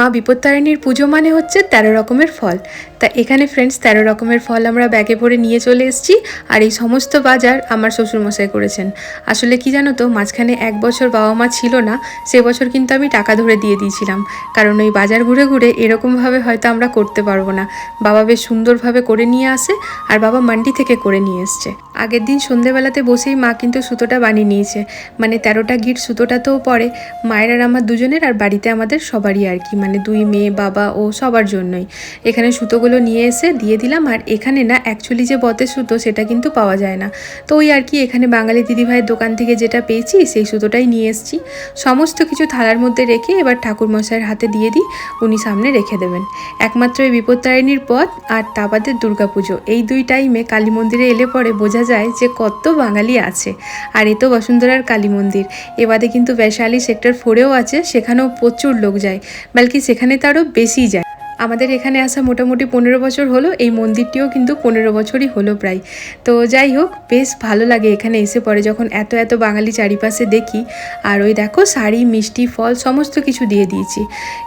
মা বিপত্তারিণীর পুজো মানে হচ্ছে তেরো রকমের ফল। তা এখানে ফ্রেন্ডস তেরো রকমের ফল আমরা ব্যাগে ভরে নিয়ে চলে এসেছি আর এই সমস্ত বাজার আমার শ্বশুরমশাই করেছেন। আসলে কি জানো তো, মাঝখানে এক বছর বাবা মা ছিল না, সে বছর কিন্তু আমি টাকা ধরে দিয়ে দিয়েছিলাম। কারণ ওই বাজার ঘুরে ঘুরে এরকমভাবে হয়তো আমরা করতে পারব না। বাবা বেশ সুন্দরভাবে করে নিয়ে আসে আর বাবা মান্ডি থেকে করে নিয়ে এসছে। আগের দিন সন্ধেবেলাতে বসেই মা কিন্তু সুতোটা বানিয়ে নিয়েছে। মানে তেরোটা গিট সুতোটা তো পরে মায়ের আর আমার দুজনের আর বাড়িতে আমাদের সবারই আর কি। মানে দুই মেয়ে, বাবা ও সবার জন্যই। এখানে সুতোগুলো নিয়ে এসে দিয়ে দিলাম। আর এখানে না অ্যাকচুয়ালি যে বতের সুতো, সেটা কিন্তু পাওয়া যায় না। তো ওই আর কি, এখানে বাঙালি দিদিভাইয়ের দোকান থেকে যেটা পেয়েছি, সেই সুতোটাই নিয়ে এসেছি। সমস্ত কিছু থালার মধ্যে রেখে এবার ঠাকুর মশাইয়ের হাতে দিয়ে দিই, উনি সামনে রেখে দেবেন। একমাত্র এই বিপত্তারিণীর পথ আর তা বাদে দুর্গাপুজো। এই দুই টাইমে কালী মন্দিরে এলে পরে বোঝা যায় যে কত বাঙালি আছে। আর এ তো বসুন্ধরার কালী মন্দির। এবারে কিন্তু বৈশালী সেক্টর ফোরেও আছে, সেখানেও প্রচুর লোক যায়। বলকি সেখানে তারও বেশি যায়। আমাদের এখানে আসা মোটামুটি পনেরো বছর হলো, এই মন্দিরটিও কিন্তু পনেরো বছরই হলো প্রায়। তো যাই হোক, বেশ ভালো লাগে এখানে এসে পরে যখন এত এত বাঙালি চারিপাশে দেখি। আর ওই দেখো, শাড়ি, মিষ্টি, ফল সমস্ত কিছু দিয়ে দিয়েছি।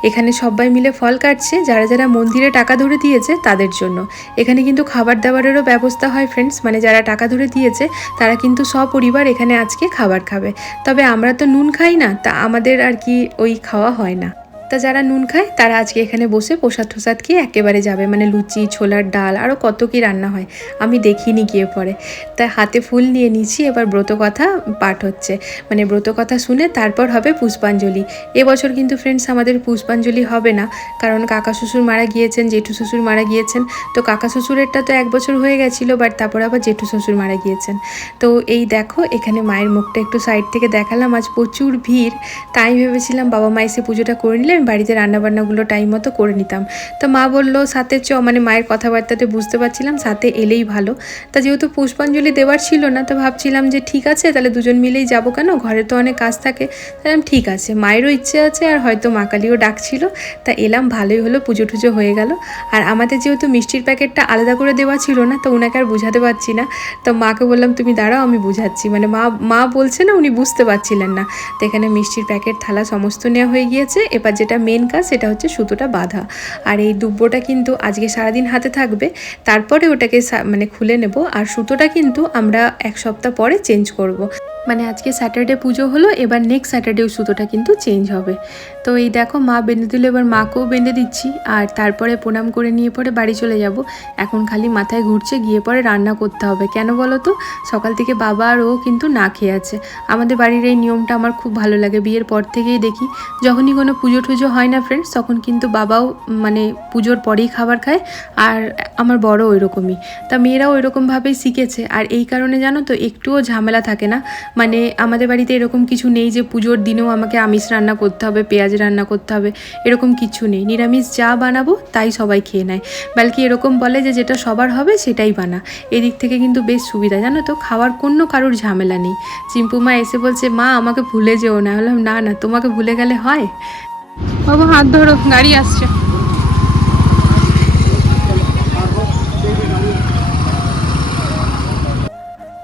এখানে সবাই মিলে ফল কাটছে, যারা যারা মন্দিরে টাকা ধরে দিয়েছে তাদের জন্য। এখানে কিন্তু খাবার দাবারেরও ব্যবস্থা হয় ফ্রেন্ডস মানে যারা টাকা ধরে দিয়েছে, তারা কিন্তু সপরিবার এখানে আজকে খাবার খাবে। তবে আমরা তো নুন খাই না, তা আমাদের আর কি ওই খাওয়া হয় না। তা যারা নুন খায়, তারা আজকে এখানে বসে প্রসাদ টোসাদ খেয়ে একেবারে যাবে। মানে লুচি, ছোলার ডাল আরও কত কি রান্না হয়, আমি দেখিনি গিয়ে পরে। তাই হাতে ফুল নিয়ে নিচ্ছি, এবার ব্রত কথা পাঠ হচ্ছে। মানে ব্রত কথা শুনে তারপর হবে পুষ্পাঞ্জলি। এবছর কিন্তু ফ্রেন্ডস আমাদের পুষ্পাঞ্জলি হবে না, কারণ কাকা শ্বশুর মারা গিয়েছেন, জেঠু শ্বশুর মারা গিয়েছেন। তো কাকা শ্বশুরেরটা তো এক বছর হয়ে গেছিল বাট তারপর আবার জেঠু শ্বশুর মারা গিয়েছেন। তো এই দেখো, এখানে মায়ের মুখটা একটু সাইড থেকে দেখালাম, আজ প্রচুর ভিড়। তাই ভেবেছিলাম বাবা মা এসে পুজোটা করে নিলে বাড়িতে রান্নাবান্নাগুলো টাইম মতো করে নিতাম। তো মা বলল, সাথে চ মানে মায়ের কথাবার্তাতে বুঝতে পারছিলাম, সাথে এলেই ভালো। তা যেহেতু পুষ্পাঞ্জলি দেওয়ার ছিল না, তো ভাবছিলাম যে ঠিক আছে, তাহলে দুজন মিলেই যাব কেন? ঘরে তো অনেক কাজ থাকে। তাহলে ঠিক আছে, মায়েরও ইচ্ছে আছে আর হয়তো মা কালীও ডাকছিল। তা এলাম, ভালোই হলো পুজো টুজো হয়ে গেল। আর আমাদের যেহেতু মিষ্টির প্যাকেটটা আলাদা করে দেওয়া ছিল না, তো ওনাকে আর বুঝাতে পারছি না। তো মাকে বললাম, তুমি দাঁড়াও, আমি বুঝাচ্ছি। মানে মা মা বলছে না, উনি বুঝতে পারছিলেন না। তো এখানে মিষ্টির প্যাকেট, থালা, সমস্ত নেওয়া হয়ে গিয়েছে। এবার যেটা মেন কাজ, সেটা হচ্ছে সুতোটা বাঁধা। আর এই দুব্বোটা কিন্তু আজকে সারাদিন হাতে থাকবে, তারপরে ওটাকে মানে খুলে নেব। আর সুতোটা কিন্তু আমরা এক সপ্তাহ পরে চেঞ্জ করব। মানে আজকে স্যাটারডে পুজো হলো, এবার নেক্সট স্যাটারডেও সুতোটা কিন্তু চেঞ্জ হবে। তো এই দেখো, মা বেঁধে দিল, এবার মাকেও বেঁধে দিচ্ছি। আর তারপরে প্রণাম করে নিয়ে পরে বাড়ি চলে যাব। এখন খালি মাথায় ঘুরছে, গিয়ে পরে রান্না করতে হবে। কেন বলো তো? সকাল থেকে বাবা আর ও কিন্তু না খেয়ে আছে। আমাদের বাড়ির এই নিয়মটা আমার খুব ভালো লাগে। বিয়ের পর থেকেই দেখি, যখনই কোনো পুজো টুজো হয় না ফ্রেন্ডস তখন কিন্তু বাবাও মানে পুজোর পরেই খাবার খায় আর আমার বড় ওই রকমই তা মেয়েরাও ওই রকমভাবেই শিখেছে। আর এই কারণে জানো তো, একটুও ঝামেলা থাকে না। মানে আমাদের বাড়িতে এরকম কিছু নেই যে পুজোর দিনেও আমাকে আমিষ রান্না করতে হবে, পেঁয়াজ রান্না করতে হবে, এরকম কিছু নেই। নিরামিষ যা বানাবো তাই সবাই খেয়ে নেয়। বলকি এরকম বলে যে যেটা সবার হবে সেটাই বানা। এদিক থেকে কিন্তু বেশ সুবিধা। জানো তো, খাওয়ার কোনো কারোর ঝামেলা নেই। চিম্পু মা এসে বলছে, মা, আমাকে ভুলে যেও না। বললাম, না না, তোমাকে ভুলে গেলে হয়। বাবু হাত ধরো গাড়ি আসছে।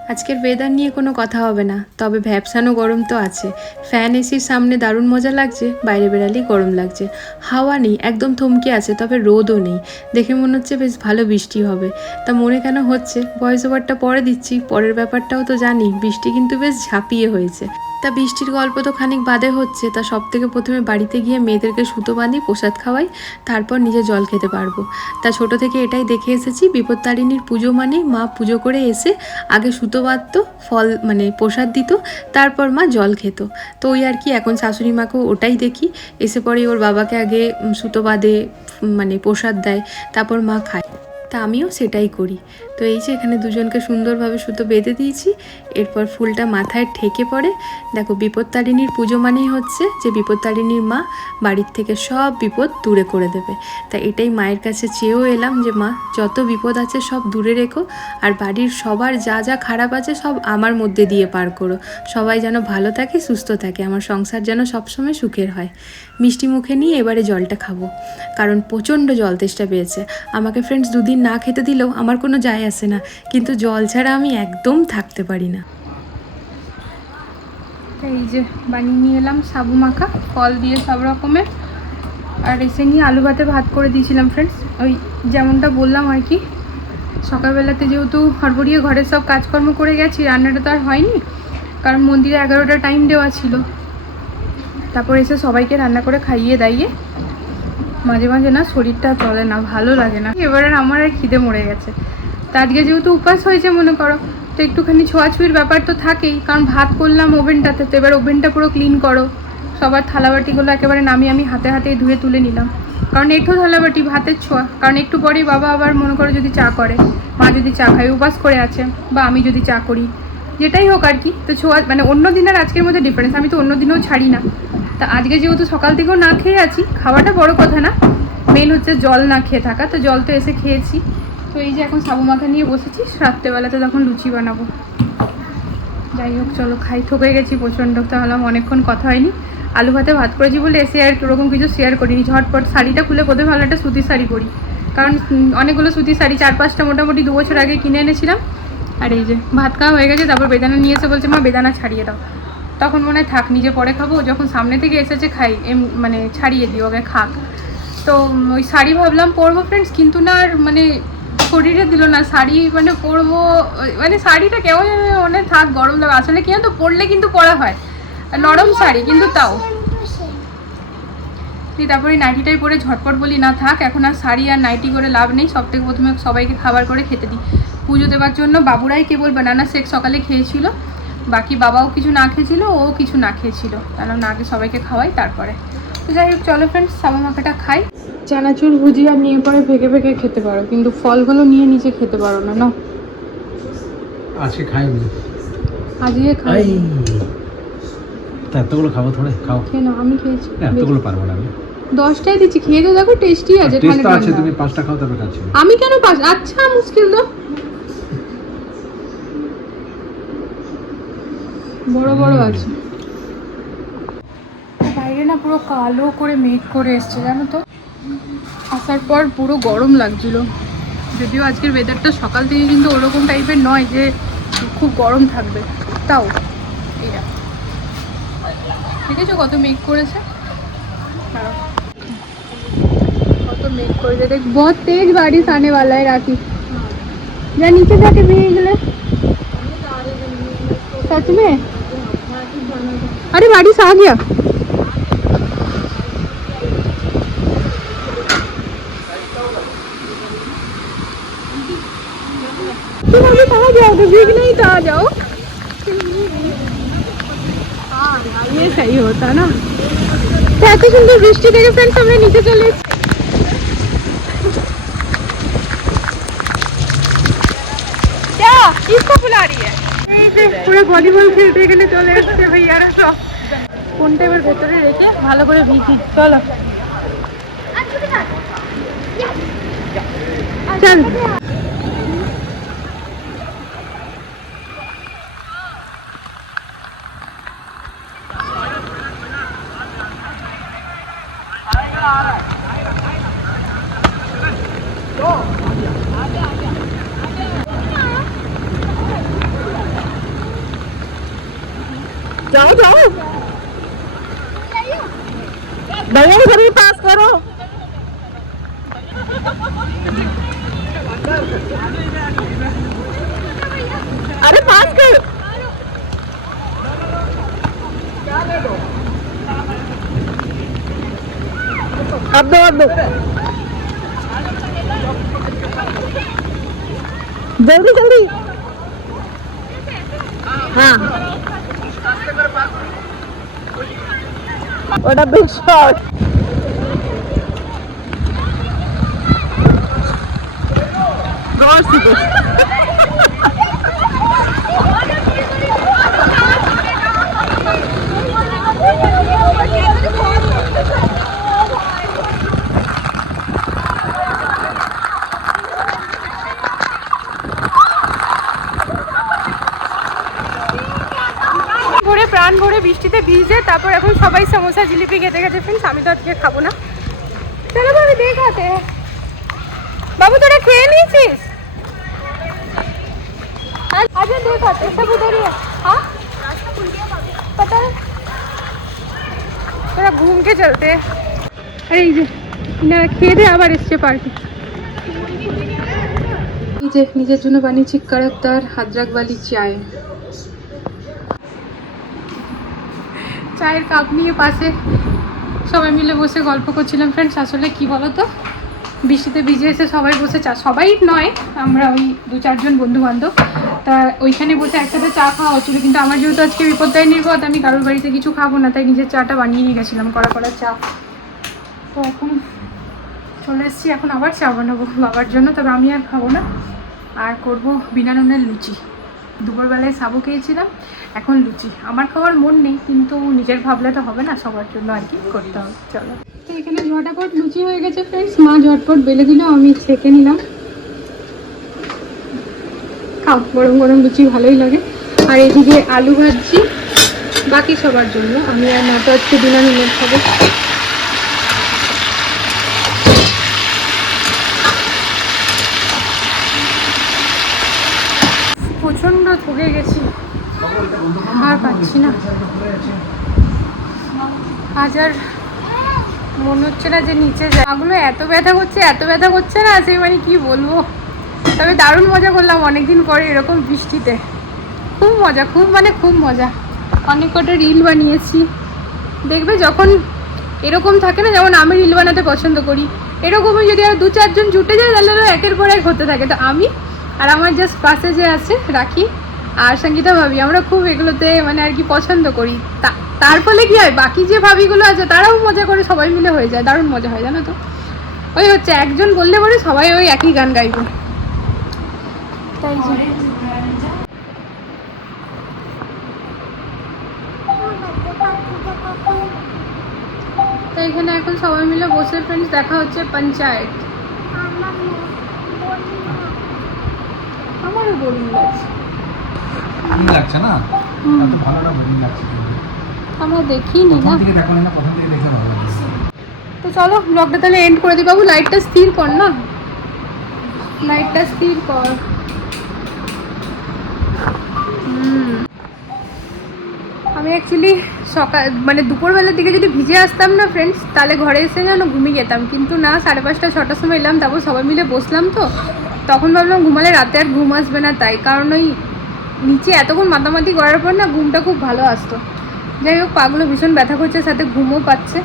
আজকের ওয়েদার নিয়ে কোনো কথা হবে না। তবে ভ্যাবসানো গরম তো আছে। ফ্যান এসির সামনে দারুণ মজা লাগছে, বাইরে বেরালেই গরম লাগছে। হাওয়া নেই, একদম থমকে আছে, তবে রোদও নেই। দেখে মনে হচ্ছে বেশ ভালো বৃষ্টি হবে। তা মনে কেন হচ্ছে? ভয়েস ওভারটা পরে দিচ্ছি, পরের ব্যাপারটাও তো জানি, বৃষ্টি কিন্তু বেশ ঝাঁপিয়ে হয়েছে। তা বৃষ্টির গল্প তো খানিক বাদে হচ্ছে, তা সব থেকে প্রথমে বাড়িতে গিয়ে মেয়েদেরকে সুতো বাঁধি, প্রসাদ খাওয়াই, তারপর নিজে জল খেতে পারব। তা ছোট থেকে এটাই দেখে এসেছি, বিপত্তারিণীর পুজো মানে মা পুজো করে এসে আগে সুতো বাঁধতো ফল মানে প্রসাদ দিত, তারপর মা জল খেত। তো ওই আর কি, এখন শাশুড়ি মাকেও ওটাই দেখি। এসে পরে ওর বাবাকে আগে সুতো বাঁধে মানে প্রসাদ দেয়, তারপর মা খায়। তা আমিও সেটাই করি। তো এই যে এখানে দুজনকে সুন্দরভাবে সুতো বেঁধে দিয়েছি এরপর ফুলটা মাথায় ঠেকে পড়ে। দেখো, বিপত্তারিণীর পুজো মানেই হচ্ছে যে বিপত্তারিণীর মা বাড়ির থেকে সব বিপদ দূরে করে দেবে। তা এটাই মায়ের কাছে চেয়েও এলাম যে, মা, যত বিপদ আছে সব দূরে রেখো আর বাড়ির সবার যা যা খারাপ আছে সব আমার মধ্যে দিয়ে পার করো। সবাই যেন ভালো থাকে, সুস্থ থাকে, আমার সংসার যেন সবসময় সুখের হয়। মিষ্টি মুখে নিয়ে এবারে জলটা খাব। কারণ প্রচণ্ড জল তেষ্টা পেয়েছে। আমাকে ফ্রেন্ডস দুদিন না খেতে দিলেও আমার কোনো যায় আসে না। কিন্তু জল ছাড়া আমি একদম থাকতে পারি না। এই যে বানিয়ে নিয়ে এলাম, সাবু মাখা, ফল দিয়ে সব রকমের। আর এসে নিয়ে আলু ভাতে ভাত করে দিয়েছিলাম ফ্রেন্ডস ওই যেমনটা বললাম আর কি, সকালবেলাতে যেহেতু হড়বড়িয়ে ঘরের সব কাজকর্ম করে গেছি, রান্নাটা তো আর হয়নি, কারণ মন্দিরে এগারোটা টাইম দেওয়া ছিল। তারপর এসে সবাইকে রান্না করে খাইয়ে দাইয়ে, মাঝে মাঝে না শরীরটা চলে না, ভালো লাগে না। এবারে আমার আর খিদে মরে গেছে। তা আজকে যেহেতু উপাস হয়েছে, মনে করো তো একটুখানি ছোঁয়াছুঁয়ির ব্যাপার তো থাকেই, কারণ ভাত করলাম ওভেনটাতে, তো এবার ওভেনটা পুরো ক্লিন করো। সবার থালাবাটিগুলো একেবারে নামিয়ে আমি হাতে হাতে ধুয়ে তুলে নিলাম। কারণ একটু থালাবাটি ভাতের ছোঁয়া, কারণ একটু পরেই বাবা আবার মনে করো যদি চা করে, মা যদি চা খায়, উপাস করে আছে, বা আমি যদি চা করি, যেটাই হোক আর কি। তো ছোঁয়া মানে অন্য দিন আর আজকের মধ্যে ডিফারেন্স আমি তো অন্য দিনেও ছাড়ি না। তা আজকে যেহেতু সকাল থেকেও না খেয়ে আছি, খাওয়াটা বড় কথা না মেন হচ্ছে জল না খেয়ে থাকা, তো জল তো এসে খেয়েছি। তো এই যে এখন সাবু মাখা নিয়ে বসেছি, রাত্রেবেলাতে তখন লুচি বানাবো। যাই হোক, চলো খাই, থকে গেছি প্রচণ্ড, তাহলে অনেকক্ষণ কথা হয়নি। আলু ভাতে ভাত করেছি বলে এসে আর ওরকম কিছু শেয়ার করিনি। ঝটপট শাড়িটা খুলে কোথায় ভালো একটা সুতির শাড়ি পরি। কারণ অনেকগুলো সুতির শাড়ি, চার পাঁচটা মোটামুটি দু বছর আগে কিনে এনেছিলাম। আর এই যে ভাত খাওয়া হয়ে গেছে, তারপর বেদানা নিয়ে এসে বলছে, মা, বেদানা ছাড়িয়ে দাও। তখন মনে হয়, থাক, নিজে পরে খাব। যখন সামনে থেকে এসেছে, খাই, এম মানে ছাড়িয়ে দিই, ওকে খাক। তো ওই শাড়ি ভাবলাম পরবো ফ্রেন্ডস কিন্তু না, আর মানে শরীরে দিল না, শাড়ি মানে পরবো মানে শাড়িটা কেমন মনে থাক, গরম লাগে, আসলে কি তো পরলে কিন্তু পরা হয়। নরম শাড়ি, কিন্তু তাও। তারপরে নাইটিটাই পরে ঝটপট বলি, না থাক, এখন আর শাড়ি আর নাইটি করে লাভ নেই সব থেকে প্রথমে সবাইকে খাবার করে খেতে দিই। পুজো দেওয়ার জন্য বাবুরাই কেবল বানানা শেক সকালে খেয়েছিল, বাকি বাবাও কিছু না খেয়েছিল, ও কিছু না খেয়েছিল। কারণ আগে সবাইকে খাওয়াই তারপরে। তো যাই হোক, চলো ফ্রেন্ডস সাবা মাখাটা খাই। চানাচুর ভুজিয়া নিয়ে পরে ভেগে ভেগে খেতে পারো কিন্তু ফলগুলো নিয়ে নিচে খেতে পারো না না। আজকে খাইনি। আজকে খাই এতগুলো খাব থোড়ে খাও। কেন আমি খেয়েছি। এতগুলো পারব না আমি। দশটাই দিচ্ছি খেয়ে তো দেখো টেস্টি আছে টেস্ট আছে তুমি পাঁচটা খাও তারপর খাচ্ছি। আমি কেন পাস আচ্ছা মুশকিল তো। বড় বড় আছে। বাইরে না পুরো কালো করে মেঘ করে এসছে জানো তো? আসার পর পুরো গরম লাগছিল যদিও আজকের ওয়েদারটা সকাল থেকে কিন্তু ওরকম টাইপের নয় যে খুব গরম থাকবে তাও এই দেখো। দেখেছো কত মেঘ করেছে দাঁড়াও। কত मेक कर दे देख बहुत तेज बारिश आने वाला है राखी या नीचे जाके भीग ले सच में अरे बारिश आ गया तुम अभी कहाँ जाओगे भीग नहीं तो आ जाओ हाँ ये सही होता ना তো এত সুন্দর বৃষ্টি দেখে ফ্রেন্ডস আমরা নিচে চলে এসেছি क्या किसको बुला रही है এই যে পুরো ভলিবল খেলতে গেলে চলে এসছে ভাইয়ারা সব ফোনটা এবার ভেতরে রেখে ভালো করে ভিজি চলো চল जल्दी जल्दी हाँ What a big shot! প্রাণ ভরে বৃষ্টিতে ভিজে তারপর এখন সবাই সমোসা জিলিপি খেতে গেছে ফ্রেন্ডস আমি তো আজকে খাবো না চলো ভাবি দেখাতে বাবু তোরা খেয়ে নিয়েছিস আজ দেখাতে সব উধর ही है हाँ पता है थोड़ा घूम के चलते हैं আর এই যে না খেয়ে দিয়ে আবার এসছে পার্কে এই যে নিজের জন্য বানিয়েছি কড়কদার হাজরাক বালি চায় চায়ের কাপ নিয়ে পাশে সবাই মিলে বসে গল্প করছিলাম। ফ্রেন্ডস আসলে কি বলো তো বৃষ্টিতে ভিজে এসে সবাই বসে চা, সবাই নয়, আমরা ওই দু চারজন বন্ধু বান্ধব তা ওইখানে বসে একসাথে চা খাওয়া হচ্ছিল, কিন্তু আমার যেহেতু আজকে বিপত্তায় নির্গত আমি কারোর বাড়িতে কিছু খাব না, তাই নিজের চাটা বানিয়ে নিয়ে গেছিলাম, কড়া কড়া চা। তো এখন চলে এসেছি, এখন আবার চা বানাবো বাবার জন্য, তবে আমি আর খাব না। আর করব বিনা নুনের লুচি। দুপুরবেলায় সাবু খেয়েছিলাম। এখন লুচি। আমার খাওয়ার মন নেই, কিন্তু নিজের ভাবলে তো হবে না, সবার জন্য আর কি করতে হবে। চলো। তো এখানে ঝটাপট লুচি হয়ে গেছে ফ্রেন্ডস মা ঝটপট বেলে দিল, আমি ছেঁকে নিলাম। খাও, গরম গরম লুচি ভালোই লাগে। আর এদিকে আলু ভাজছি, বাকি সবার জন্য। আমি আর তো আজকে দিলাম নুনের খাব প্রচণ্ড ঠকে গেছি পাচ্ছি না। আজ আর মনে হচ্ছে না যে নিচে যায়। পাগুলো এত ব্যথা করছে, এত ব্যথা করছে না সে মানে কি বলব? তবে দারুণ মজা করলাম অনেকদিন পরে এরকম বৃষ্টিতে। খুব মজা, খুব মানে খুব মজা। অনেক কটা রিল বানিয়েছি। দেখবে যখন এরকম থাকে না, যেমন আমি রিল বানাতে পছন্দ করি, এরকমই যদি আর দু চারজন জুটে যায়, তাহলে একের পর এক হতে থাকে। তো আমি আর আমার জাস্ট পাশে যে আছে, রাখি। আর সঙ্গীতা ভাবি আমরা খুব এগুলোতে মানে আর কি পছন্দ করি। তার ফলে কি হয় বাকি যে ভাবিগুলো আছে তারাও মজা করে সবাই মিলে হয়ে যায় দারুণ মজা হয় জানো তো? ওই হচ্ছে একজন বললে পরে সবাই ওই একই গান গাইবো। তাই তো এখানে এখন সবাই মিলে বসে ফ্রেন্ডস দেখা হচ্ছে পঞ্চায়েত। আমারও বোরিং লাগছে কি লাগছে না? এত ভালো না বোরিং লাগছে আমরা দেখিনি না। থেকে দেখো না প্রথম থেকে দেখে ভালো লাগছে। তো চলো ব্লগটা তাহলে এন্ড করে দিই। বাবু লাইটটা স্থির কর না। লাইটটা স্থির কর। আমি অ্যাকচুয়ালি সকাল মানে দুপুরবেলার দিকে যদি ভিজে আসতাম না ফ্রেন্ডস তাহলে ঘরে এসে যেন ঘুমিয়ে যেতাম। কিন্তু না সাড়ে পাঁচটা ছটার সময় এলাম তারপর সবাই মিলে বসলাম তো। তখন ভাবলাম ঘুমালে রাতে আর ঘুম আসবে না তাই। কারণ ওই নিচে এতক্ষণ মাতামাতি করার পর না ঘুমটা খুব ভালো আসতো। যাই হোক, পাগুলো ভীষণ ব্যথা করছে সাথে ঘুমও পাচ্ছে।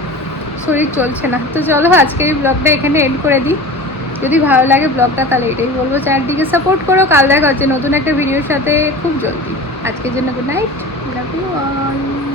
শরীর চলছে না। তো চলো, আজকের এই ব্লগটা এখানে এন্ড করে দিই। যদি ভালো লাগে ব্লগটা তাহলে এটাই বলব। চারদিকে সাপোর্ট করো। কাল দেখা হচ্ছে নতুন একটা ভিডিওর সাথে। খুব জলদি। আজকের জন্য good night love you all